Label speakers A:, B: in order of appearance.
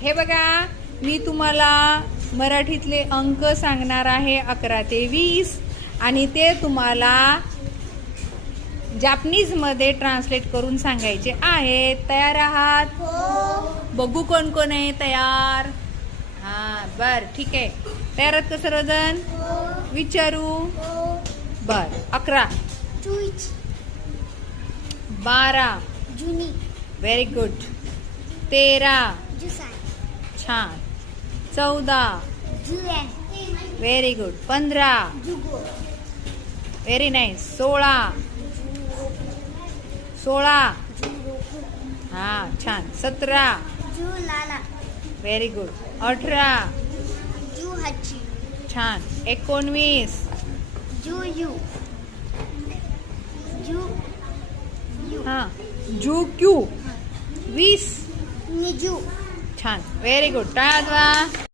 A: हे बघा मी तुम्हाला मराठीतले अंक सांगणार आहे अकरा ते वीस आणि ते तुम्हाला जापनीजमध्ये ट्रान्सलेट करून सांगायचे आहेत. तयार आहात? बघू कोण कोण आहे तयार. हा बर ठीक आहे. तयार आहात का सर्वजण? विचारू. बर अकरा. बारा.
B: जुनी.
A: व्हेरी गुड तेरा. छान. चौदा. व्हेरी गुड पंधरा. व्हेरी नाईस सोळा. सोळा. हा छान. सतरा. व्हेरी गुड अठरा. छान. एकोणवीस. हा. जू क्यू वीस.
B: निजू
A: छान. व्हेरी गुड टाळा.